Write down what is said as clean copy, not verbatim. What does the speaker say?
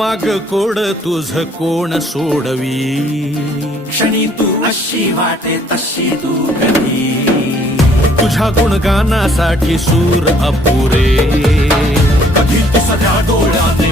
माग कोड तुझ कोण सोडवी. क्षणी तू अशी वाटे तशी तू कधी. तुझ्या गुणगानासाठी सूर अपुरे. कधी तू सध्या डोळ्याने